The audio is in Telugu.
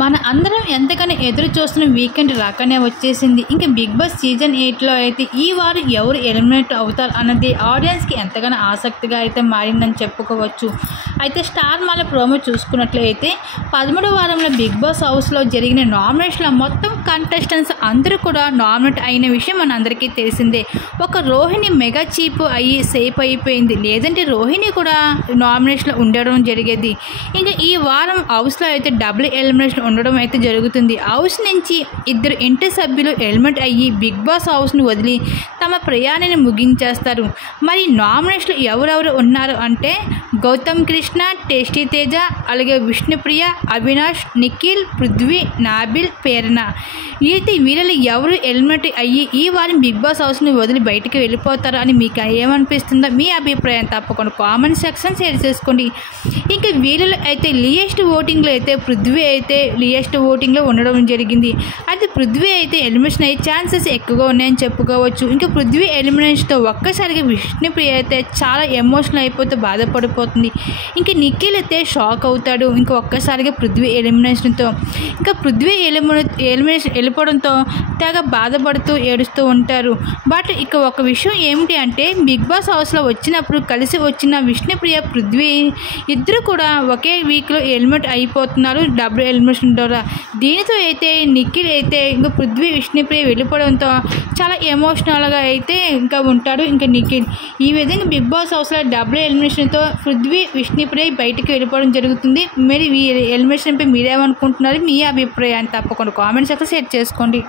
మన అందరం ఎంతగానో ఎదురు చూస్తున్న వీకెండ్ రాకనే వచ్చేసింది. ఇంకా బిగ్ బాస్ సీజన్ 8లో అయితే ఈ వారం ఎవరు ఎలిమినేట్ అవుతారు అన్నది ఆడియన్స్కి ఎంతగానో ఆసక్తిగా అయితే మారిందని చెప్పుకోవచ్చు. అయితే స్టార్ మాల ప్రోమో చూసుకున్నట్లయితే 13వ వారంలో బిగ్ బాస్ హౌస్లో జరిగిన నామినేషన్లో మొత్తం కంటెస్టెంట్స్ అందరూ కూడా నామినేట్ అయిన విషయం మన అందరికీ తెలిసిందే. ఒక రోహిణి మెగా చీప్ అయ్యి సేఫ్ అయిపోయింది, లేదంటే రోహిణి కూడా నామినేషన్లో ఉండడం జరిగేది. ఇంకా ఈ వారం హౌస్లో అయితే డబుల్ ఎలిమినేషన్ ఉండడం అయితే జరుగుతుంది. హౌస్ నుంచి ఇద్దరు ఇంటి సభ్యులు ఎలిమినేట్ అయ్యి బిగ్ బాస్ హౌస్ను వదిలి తమ ప్రయాణాన్ని ముగించేస్తారు. మరి నామినేషన్లు ఎవరెవరు ఉన్నారు అంటే గౌతమ్ కృష్ణ, టేస్టీ తేజ, అలాగే విష్ణుప్రియ, అవినాష్, నిఖిల్, పృథ్వీ, నాబిల్, ప్రేరణ. అయితే వీళ్ళలో ఎవరు ఎలిమినేట్ అయ్యి ఈ వారం బిగ్ బాస్ హౌస్ని వదిలి బయటికి వెళ్ళిపోతారు అని మీకు ఏమనిపిస్తుందో మీ అభిప్రాయం తప్పకుండా కామెంట్ సెక్షన్ షేర్ చేసుకోండి. ఇంకా వీళ్ళలో అయితే లియెస్ట్ ఓటింగ్లో అయితే పృథ్వీ అయితే లియెస్ట్ ఓటింగ్లో ఉండడం జరిగింది. అయితే పృథ్వీ అయితే ఎలిమినేషన్ అయ్యే ఛాన్సెస్ ఎక్కువగా ఉన్నాయని చెప్పుకోవచ్చు. ఇంకా పృథ్వీ ఎలిమినేషన్తో ఒక్కసారిగా విష్ణుప్రియ అయితే చాలా ఎమోషనల్ అయిపోతే బాధపడిపోతుంది. ఇంకా నిఖిల్ అయితే షాక్ అవుతాడు ఇంకా ఒక్కసారిగా పృథ్వీ ఎలిమినేషన్తో. ఇంకా పృథ్వీ ఎలిమినేషన్ వెళ్ళిపోవడంతో తెగ బాధపడుతూ ఏడుస్తూ ఉంటారు. బట్ ఇక ఒక విషయం ఏమిటి అంటే బిగ్ బాస్ హౌస్లో వచ్చినప్పుడు కలిసి వచ్చిన విష్ణుప్రియ, పృథ్వీ ఇద్దరు కూడా ఒకే వీక్లో ఎలిమినేట్ అయిపోతున్నారు డబుల్ ఎలిమినేషన్ ద్వారా. దీనితో అయితే నిఖిల్ అయితే ఇంకా పృథ్వీ, విష్ణుప్రియ వెళ్ళిపోవడంతో చాలా ఎమోషనల్గా అయితే ఇంకా ఉంటాడు ఇంకా నిఖిల్. ఈ విధంగా బిగ్ బాస్ హౌస్లో డబుల్ ఎలిమినేషన్తో పృథ్వీ, విష్ణుప్రియ బయటికి వెళ్ళిపోవడం జరుగుతుంది. మరి ఈ ఎలిమినేషన్పై మీరేమనుకుంటున్నారు? మీ అభిప్రాయాన్ని తప్పకుండా కామెంట్ సెక్షన్ షేర్ చేసుకోండి.